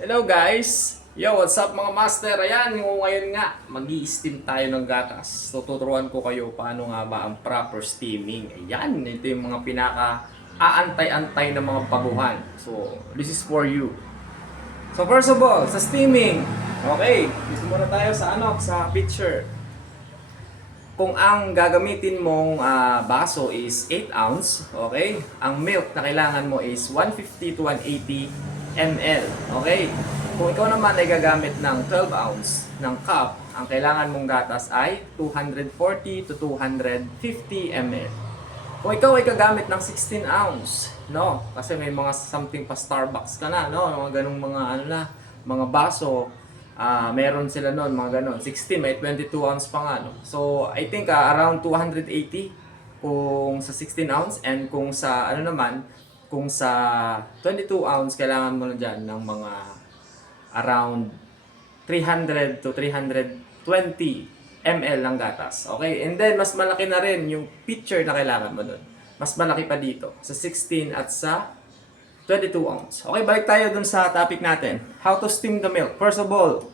Hello guys! Yo, what's up mga master? Ayan, ngayon nga, mag-i-steam tayo ng gatas. Tuturuan ko kayo paano nga ba ang proper steaming. Ayan, ito yung mga pinaka-aantay-antay na mga baguhan. So, this is for you. So first of all, sa steaming, okay, dito muna tayo sa picture. Kung ang gagamitin mong baso is 8 ounce, okay? Ang milk na kailangan mo is 150 to 180 ml, okay? Kung ikaw naman ay gagamit ng 12 ounce ng cup, ang kailangan mong gatas ay 240 to 250 ml. Kung ikaw ay gagamit ng 16 ounce, no? Kasi may mga something pa Starbucks ka na, no? Mga ganung mga mga baso. Meron sila noon mga ganon. 60, may 22 ounce pa nga, no? So, I think around 280 kung sa 16 ounce and kung sa kung sa 22 ounce, kailangan mo na dyan ng mga around 300 to 320 ml ng gatas. Okay? And then, mas malaki na rin yung pitcher na kailangan mo doon. Mas malaki pa dito sa 16 at sa 22 ounce. Okay, balik tayo dun sa topic natin. How to steam the milk. First of all,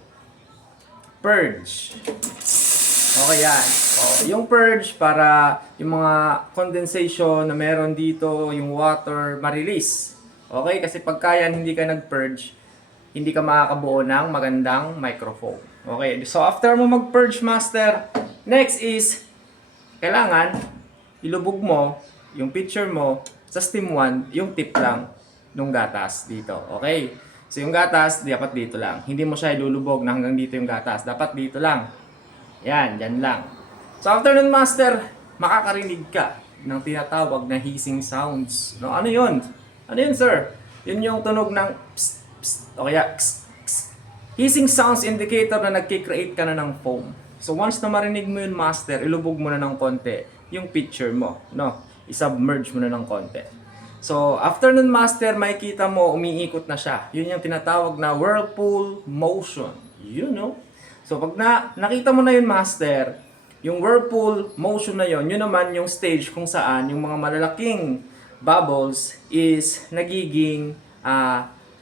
purge. Okay, yan. Yung purge para yung mga condensation na meron dito, yung water, ma-release. Okay, kasi pagka yan hindi ka nag-purge, hindi ka makakabuo ng magandang microfoam. Okay, so after mo mag-purge, master, next is, kailangan ilubog mo yung pitcher mo sa steam 1, yung tip lang nung gatas dito. Okay? So yung gatas, dapat dito lang. Hindi mo siya ilulubog na hanggang dito yung gatas. Dapat dito lang. Yan, dyan lang. So after nun, master, makakarinig ka ng tinatawag na hissing sounds. No, ano yun? Ano yun, sir? Yun yung tunog ng psst, psst, o kaya kss, kss. Hissing sounds indicator na nagkikreate ka na ng foam. So once na marinig mo yun, master, ilubog mo na ng konti yung pitcher mo. No? I-submerge mo na ng konti. So, after nun, master, makikita mo, umiikot na siya. Yun yung tinatawag na whirlpool motion. You know? So, pag nakita mo na yun, master, yung whirlpool motion na yun, yun naman yung stage kung saan yung mga malalaking bubbles is nagiging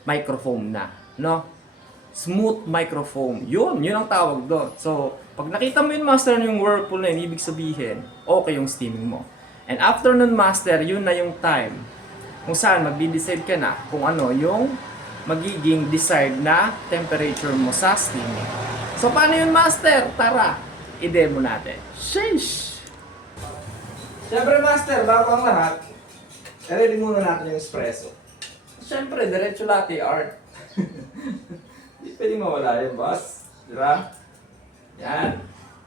microfoam na. No? Smooth microfoam. Yun ang tawag doon. So, pag nakita mo yun, master, yung whirlpool na yun, ibig sabihin, okay yung steaming mo. And after nun, master, yun na yung time kung saan magdi-decide ka na kung ano yung magiging desired na temperature mo sa steaming. So, paano yun, master? Tara, i-demo natin. Sheesh! Siyempre, master, bago ang lahat, i-ready muna natin yung espresso. Siyempre, diretso latte art. Hindi pwedeng mawala yun, boss. Diba? Yan.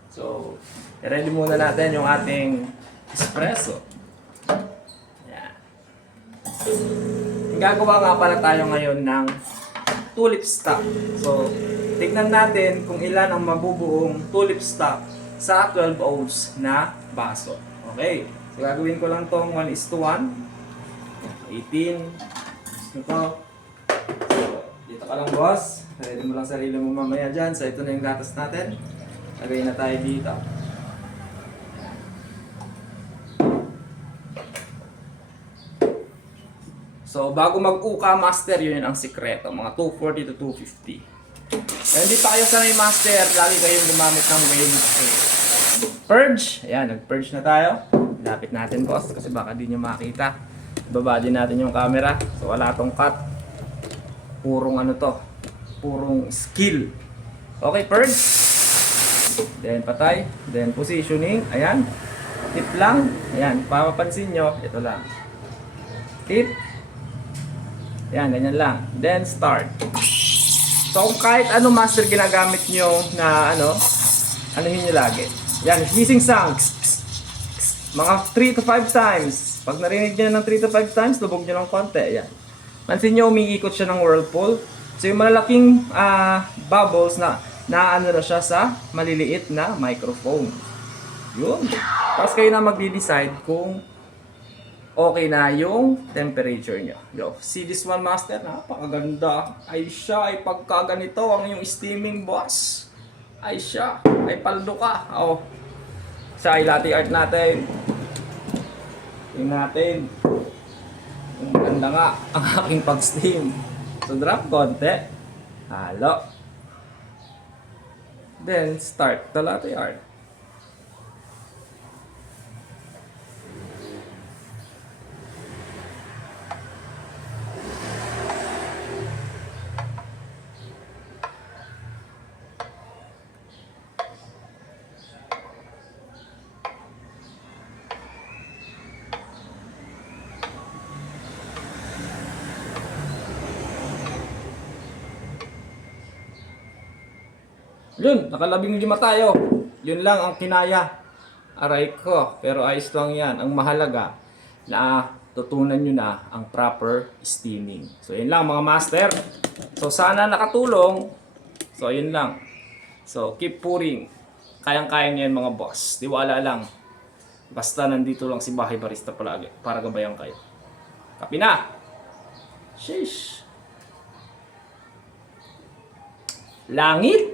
So, i-ready muna natin yung ating espresso. Gagawa nga pala tayo ngayon ng tulip stock. So, tignan natin kung ilan ang mabubuong tulip stock sa 12 ounce na baso. Okay. So, gagawin ko lang tong 1:1. 18. Ito. So, dito ka lang, boss. Ready mo lang sarili mo mamaya dyan. So, ito na yung gatas natin. Lagay na tayo dito. So, bago mag-uka, master, yun ang sikreto. Mga 240 to 250. Kaya hindi pa kayo sanay, master. Lagi kayong gumamit ng wave. Purge. Ayan, nag-purge na tayo. Lapit natin, boss, kasi baka di nyo makita. Ibaba din natin yung camera. So, wala tong cut. Purong ano to. Purong skill. Okay, purge. Then, patay. Then, positioning. Ayan. Tip lang. Ayan, papapansin nyo. Ito lang. Tip. Yan, ganyan lang. Then, start. So, kung kahit ano, master, ginagamit nyo na anuhin nyo lagi. Yan, hissing sounds. Mga 3 to 5 times. Pag narinig nyo ng 3 to 5 times, lubog nyo ng konti. Yan. Pansin nyo, umiikot siya ng whirlpool. So, yung malalaking bubbles na ano na siya sa maliliit na microphone. Yun. Tapos kayo na magde-decide kung okay na yung temperature nyo. Yo, see this one, master? Napakaganda. Ay siya, ay pagkaganito ang yung steaming, boss. Ay siya, ay paldo ka. Oh. Sa latte art natin. Tingnan natin. Ang ganda nga ang aking pag-steam. So, drop konti. Halo. Then, start the latte art. Yun, nakalabing 5 tayo. Yun lang ang kinaya. Aray ko, pero ayos lang yan. Ang mahalaga na tutunan nyo na ang proper steaming. So yun lang mga master. So sana nakatulong. So yun lang. So keep pouring. Kayang-kaya niyan mga boss. Tiwala lang. Basta nandito lang si Bahay Barista palagi para gabayan kayo. Kapi na! Sheesh! Langit!